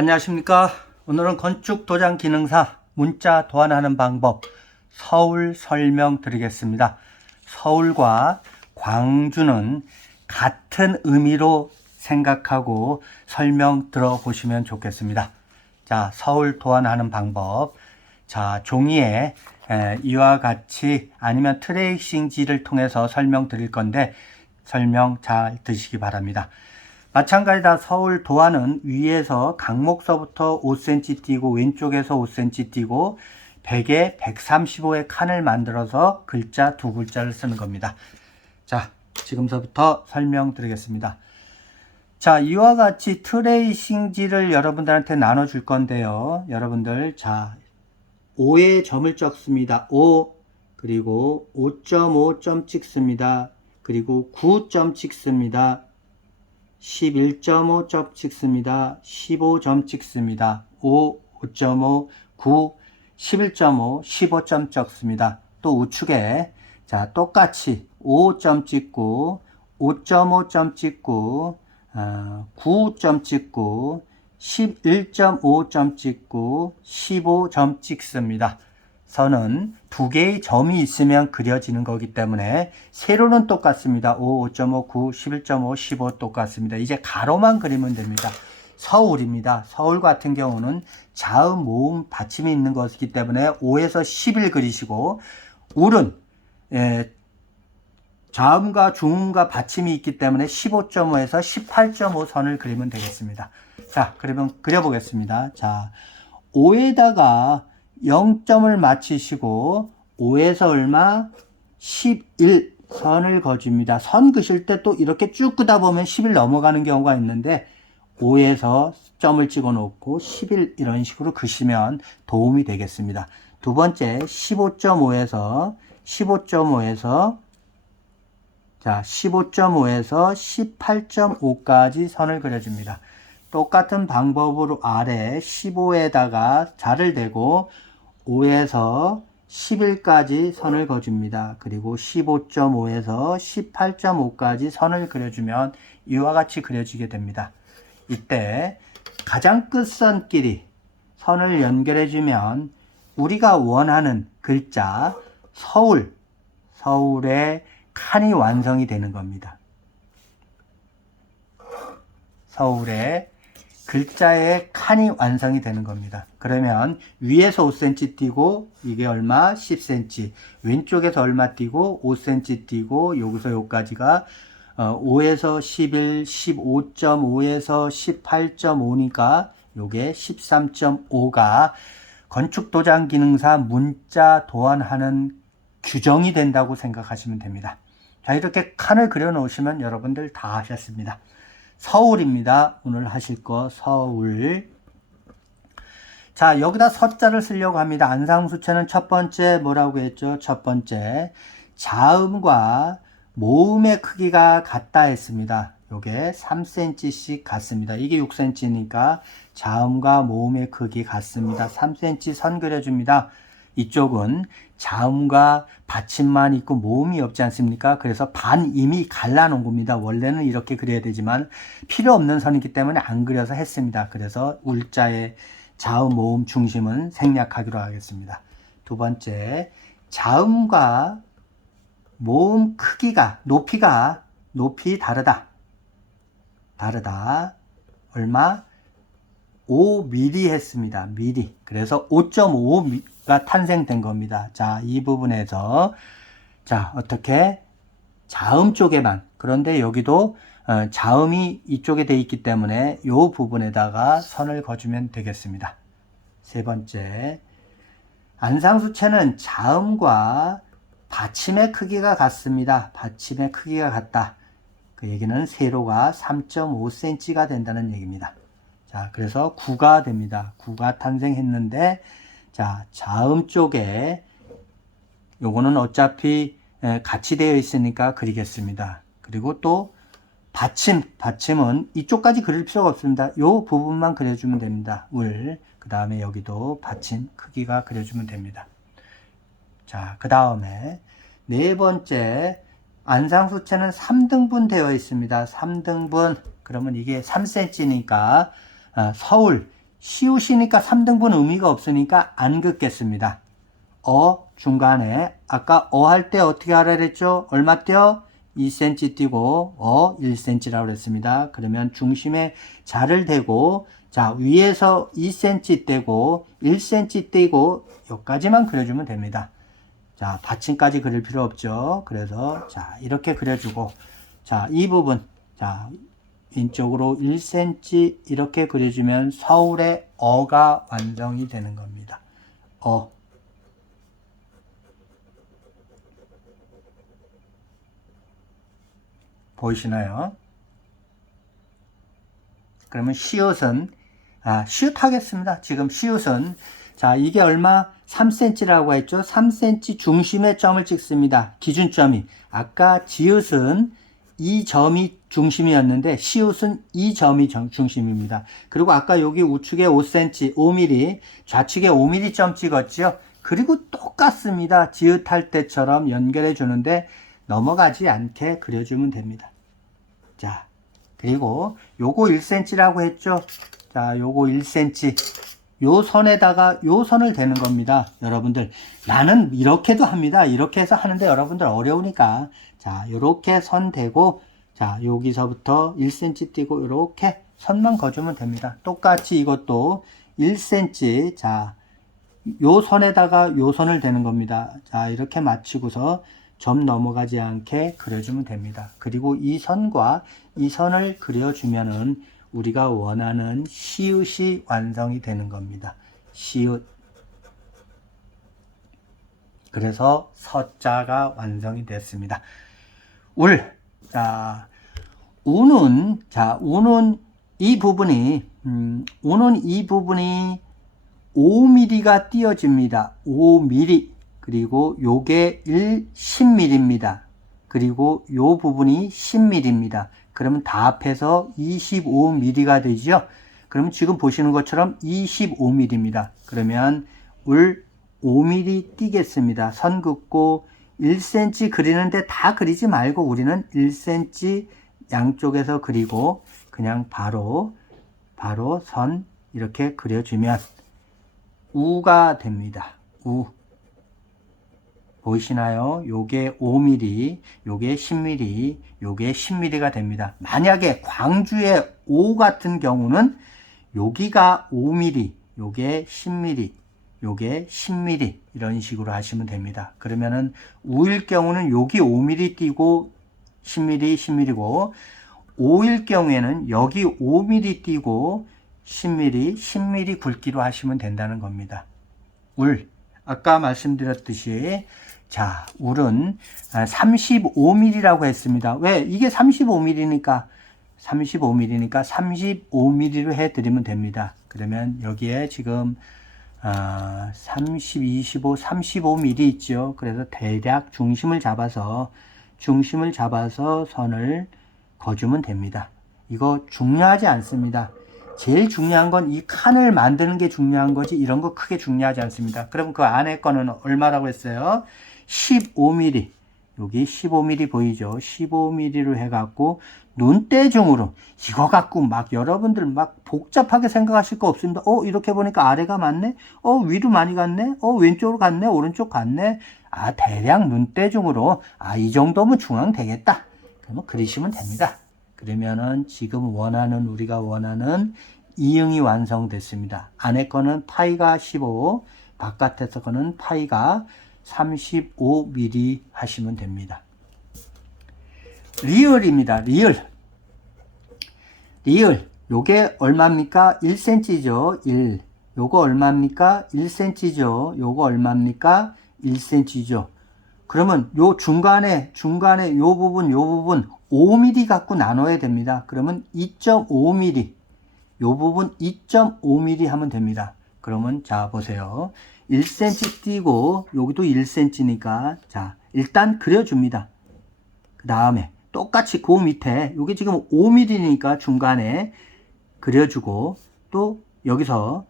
안녕하십니까. 오늘은 건축 도장 기능사 문자 도안하는 방법 서울 설명드리겠습니다. 서울과 광주는 같은 의미로 생각하고 설명 들어보시면 좋겠습니다. 자, 서울 도안하는 방법. 자, 종이에 이와 같이 아니면 트레이싱지를 통해서 설명드릴 건데 설명 잘 드시기 바랍니다. 마찬가지다. 서울 도안은 위에서 강목서부터 5cm 띄고 왼쪽에서 5cm 띄고 100에 135의 칸을 만들어서 글자 두 글자를 쓰는 겁니다. 자, 지금서부터 설명드리겠습니다. 자, 이와 같이 트레이싱지를 여러분들한테 나눠줄 건데요. 여러분들, 자, 5에 점을 찍습니다. 5, 그리고 5.5점 찍습니다. 그리고 9점 찍습니다. 11.5점 찍습니다. 15점 찍습니다. 5, 5.5, 9, 11.5, 15점 찍습니다. 또 우측에 자 똑같이 5점 찍고 5.5점 찍고 9점 찍고 11.5점 찍고 15점 찍습니다. 선은 두 개의 점이 있으면 그려지는 거기 때문에 세로는 똑같습니다. 5, 5.5, 9, 11.5, 15 똑같습니다. 이제 가로만 그리면 됩니다. 서울입니다. 서울 같은 경우는 자음, 모음, 받침이 있는 것이기 때문에 5에서 10을 그리시고 울은 자음과 중음과 받침이 있기 때문에 15.5에서 18.5 선을 그리면 되겠습니다. 자, 그러면 그려보겠습니다. 자, 5에다가 0점을 맞추시고 5에서 얼마? 11 선을 그어줍니다. 선 그실 때 또 이렇게 쭉 끄다 보면 10일 넘어가는 경우가 있는데 5에서 점을 찍어 놓고 11 이런 식으로 그시면 도움이 되겠습니다. 두 번째 15.5에서 자, 15.5에서 18.5까지 선을 그려줍니다. 똑같은 방법으로 아래 15에다가 자를 대고 5에서 11까지 선을 그어줍니다. 그리고 15.5에서 18.5까지 선을 그려주면 이와 같이 그려지게 됩니다. 이때 가장 끝선끼리 선을 연결해주면 우리가 원하는 글자 서울의 칸이 완성이 되는 겁니다. 서울의 글자의 칸이 완성이 되는 겁니다. 그러면 위에서 5cm 띄고 이게 얼마? 10cm. 왼쪽에서 얼마 띄고 5cm 띄고 여기서 여기까지가 5에서 11, 15.5에서 18.5니까 요게 13.5가 건축도장 기능사 문자 도안하는 규정이 된다고 생각하시면 됩니다. 자, 이렇게 칸을 그려 놓으시면 여러분들 다 하셨습니다. 서울입니다. 오늘 하실 거 서울. 자, 여기다 서자를 쓰려고 합니다. 안상수채는 첫 번째 뭐라고 했죠? 첫 번째 자음과 모음의 크기가 같다 했습니다. 요게 3cm씩 같습니다. 이게 6cm니까 자음과 모음의 크기 같습니다. 3cm 선 그려줍니다. 이쪽은 자음과 받침만 있고 모음이 없지 않습니까? 그래서 반 이미 갈라놓은 겁니다. 원래는 이렇게 그려야 되지만 필요 없는 선이기 때문에 안 그려서 했습니다. 그래서 울자의 자음, 모음 중심은 생략하기로 하겠습니다. 두 번째, 자음과 모음 크기가, 높이 다르다. 얼마? 5mm 했습니다. 미리. 그래서 5.5가 탄생된 겁니다. 자, 이 부분에서 자, 어떻게 자음 쪽에만, 그런데 여기도 자음이 이쪽에 돼 있기 때문에 이 부분에다가 선을 그어주면 되겠습니다. 세 번째, 안상수채는 자음과 받침의 크기가 같습니다. 받침의 크기가 같다. 그 얘기는 세로가 3.5cm가 된다는 얘기입니다. 자, 그래서 9가 됩니다. 9가 탄생했는데, 자, 자음 쪽에 요거는 어차피 같이 되어 있으니까 그리겠습니다. 그리고 또 받침은 이쪽까지 그릴 필요가 없습니다. 요 부분만 그려주면 됩니다. 그 다음에 여기도 받침 크기가 그려주면 됩니다. 자, 그 다음에 네 번째, 안상수채는 3등분 되어 있습니다. 3등분. 그러면 이게 3cm니까 서울 시옷이니까 3등분 의미가 없으니까 안 긋겠습니다. 중간에 아까 할 때 어떻게 하라 그랬죠? 얼마 띄어? 2cm 띄고 1cm라고 그랬습니다. 그러면 중심에 자를 대고 자 위에서 2cm 떼고 1cm 떼고 여기까지만 그려주면 됩니다. 자 받침까지 그릴 필요 없죠. 그래서 자 이렇게 그려주고 자 이 부분 자 왼쪽으로 1cm 이렇게 그려주면 서울의 어가 완성이 되는 겁니다. 보이시나요? 그러면 시옷은 시옷 하겠습니다. 지금 시옷은 자 이게 얼마? 3cm라고 했죠. 3cm 중심에 점을 찍습니다. 기준점이 아까 지읒은 이 점이 중심이었는데 시옷은 이 점이 중심입니다. 그리고 아까 여기 우측에 5cm, 5mm, 좌측에 5mm 점 찍었죠. 그리고 똑같습니다. 지읒 할 때처럼 연결해 주는데 넘어가지 않게 그려주면 됩니다. 자, 그리고 요거 1cm라고 했죠. 자, 요거 1cm. 요 선에다가 요 선을 대는 겁니다. 여러분들 나는 이렇게도 합니다. 이렇게 해서 하는데 여러분들 어려우니까 자 요렇게 선 대고 자 여기서부터 1cm 띄고 요렇게 선만 그어주면 됩니다. 똑같이 이것도 1cm 자 요 선에다가 요 선을 대는 겁니다. 자 이렇게 맞추고서 점 넘어가지 않게 그려주면 됩니다. 그리고 이 선과 이 선을 그려주면은 우리가 원하는 시읒이 완성이 되는 겁니다. 시읒. 그래서 서자가 완성이 됐습니다. 울. 자, 우는 이 부분이 5mm가 띄어집니다. 5mm. 그리고 요게 10mm입니다. 그리고 요 부분이 10mm입니다. 그러면 다 합해서 25mm가 되죠. 그러면 지금 보시는 것처럼 25mm입니다. 그러면 울 5mm 띄겠습니다. 선 긋고 1cm 그리는데 다 그리지 말고 우리는 1cm 양쪽에서 그리고 그냥 바로 선 이렇게 그려주면 우가 됩니다. 우. 보이시나요? 요게 5mm, 요게 10mm, 요게 10mm가 됩니다. 만약에 광주의 오 같은 경우는 여기가 5mm, 요게 10mm, 요게 10mm 이런 식으로 하시면 됩니다. 그러면은 우일 경우는 여기 5mm 띄고 10mm, 10mm고 오일 경우에는 여기 5mm 띄고 10mm, 10mm 굵기로 하시면 된다는 겁니다. 울. 아까 말씀드렸듯이 자, 울은 35mm라고 했습니다. 왜? 이게 35mm니까 35mm로 해드리면 됩니다. 그러면 여기에 지금 30, 25, 35mm 있죠. 그래서 대략 중심을 잡아서 선을 그어주면 됩니다. 이거 중요하지 않습니다. 제일 중요한 건 이 칸을 만드는 게 중요한 거지 이런 거 크게 중요하지 않습니다. 그럼 그 안에 거는 얼마라고 했어요? 15mm. 여기 15mm 보이죠? 15mm로 해갖고 눈대중으로 이거 갖고 막 여러분들 막 복잡하게 생각하실 거 없습니다. 이렇게 보니까 아래가 맞네? 위로 많이 갔네? 왼쪽으로 갔네? 오른쪽 갔네? 대략 눈대중으로 이 정도면 중앙 되겠다. 그러면 그리시면 됩니다. 그러면은 지금 우리가 원하는 이응이 완성됐습니다. 안에 거는 파이가 15, 바깥에서 거는 파이가 35mm 하시면 됩니다. 리을입니다. 리을. 요게 얼마입니까? 1cm죠. 1. 요거 얼마입니까? 1cm죠. 요거 얼마입니까? 1cm죠. 그러면 요 중간에 요 부분 5mm 갖고 나눠야 됩니다. 그러면 2.5mm. 요 부분 2.5mm 하면 됩니다. 그러면 자 보세요. 1cm 띄고 여기도 1cm니까 자 일단 그려줍니다. 그 다음에 똑같이 그 밑에 여기 지금 5mm니까 중간에 그려주고 또 여기서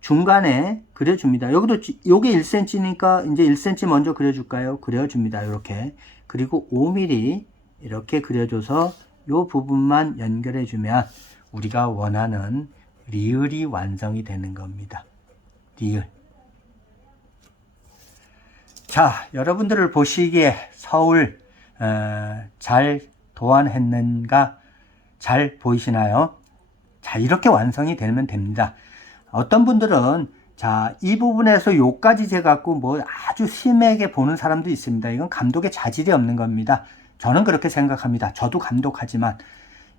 중간에 그려줍니다. 여기도 요게 1cm니까 이제 1cm 먼저 그려줄까요? 그려줍니다. 이렇게. 그리고 5mm 이렇게 그려줘서 요 부분만 연결해주면 우리가 원하는 리을이 완성이 되는 겁니다. 리을. 자, 여러분들을 보시기에 서울 잘 도안했는가 잘 보이시나요? 자, 이렇게 완성이 되면 됩니다. 어떤 분들은 자, 이 부분에서 요까지 재갖고 뭐 아주 심하게 보는 사람도 있습니다. 이건 감독의 자질이 없는 겁니다. 저는 그렇게 생각합니다. 저도 감독하지만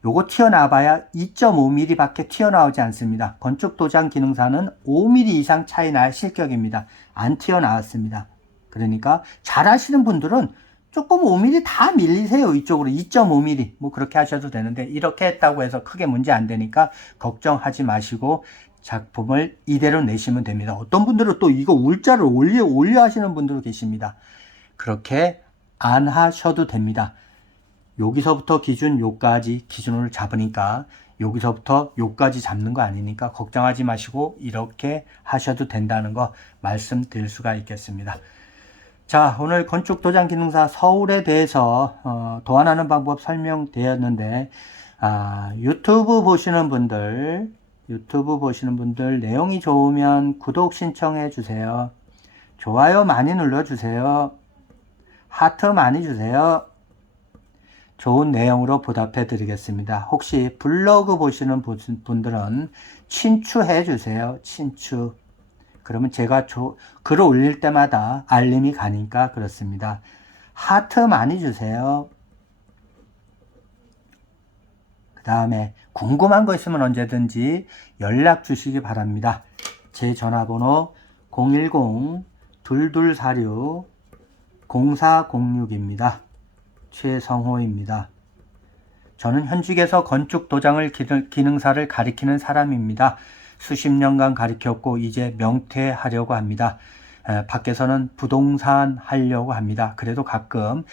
요거 튀어나와봐야 2.5mm 밖에 튀어나오지 않습니다. 건축도장 기능사는 5mm 이상 차이 날 실격입니다. 안 튀어나왔습니다. 그러니까 잘 하시는 분들은 조금 5mm 다 밀리세요. 이쪽으로 2.5mm 뭐 그렇게 하셔도 되는데 이렇게 했다고 해서 크게 문제 안 되니까 걱정하지 마시고 작품을 이대로 내시면 됩니다. 어떤 분들은 또 이거 울자를 올려 하시는 분들도 계십니다. 그렇게 안 하셔도 됩니다. 여기서부터 기준 요까지 기준을 잡으니까 여기서부터 요까지 잡는 거 아니니까 걱정하지 마시고 이렇게 하셔도 된다는 거 말씀드릴 수가 있겠습니다. 자, 오늘 건축도장기능사 서울에 대해서 도안하는 방법 설명되었는데 유튜브 보시는 분들 내용이 좋으면 구독 신청해 주세요. 좋아요 많이 눌러 주세요. 하트 많이 주세요. 좋은 내용으로 보답해 드리겠습니다. 혹시 블로그 보시는 분들은 친추해 주세요. 친추. 그러면 제가 글을 올릴 때마다 알림이 가니까 그렇습니다. 하트 많이 주세요. 그 다음에 궁금한 거 있으면 언제든지 연락 주시기 바랍니다. 제 전화번호 010-2246-0406입니다. 최성호입니다. 저는 현직에서 건축도장을 기능사를 가리키는 사람입니다. 수십 년간 가르쳤고 이제 명퇴하려고 합니다. 밖에서는 부동산 하려고 합니다. 그래도 가끔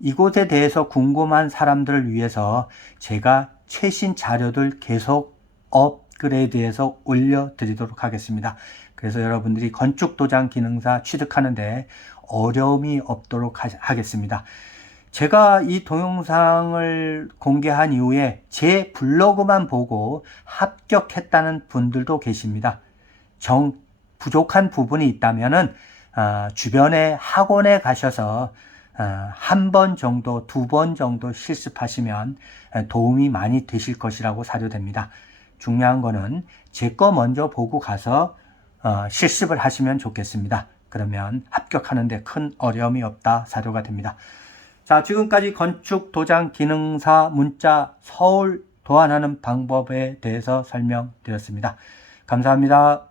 이곳에 대해서 궁금한 사람들을 위해서 제가 최신 자료들 계속 업그레이드해서 올려드리도록 하겠습니다. 그래서 여러분들이 건축도장 기능사 취득하는데 어려움이 없도록 하겠습니다. 제가 이 동영상을 공개한 이후에 제 블로그만 보고 합격했다는 분들도 계십니다. 부족한 부분이 있다면은 주변에 학원에 가셔서 한 번 정도, 2번 정도 실습하시면 도움이 많이 되실 것이라고 사료됩니다. 중요한 거는 제 거 먼저 보고 가서 실습을 하시면 좋겠습니다. 그러면 합격하는데 큰 어려움이 없다 사료가 됩니다. 자, 지금까지 건축도장 기능사 문자 서울 도안하는 방법에 대해서 설명드렸습니다. 감사합니다.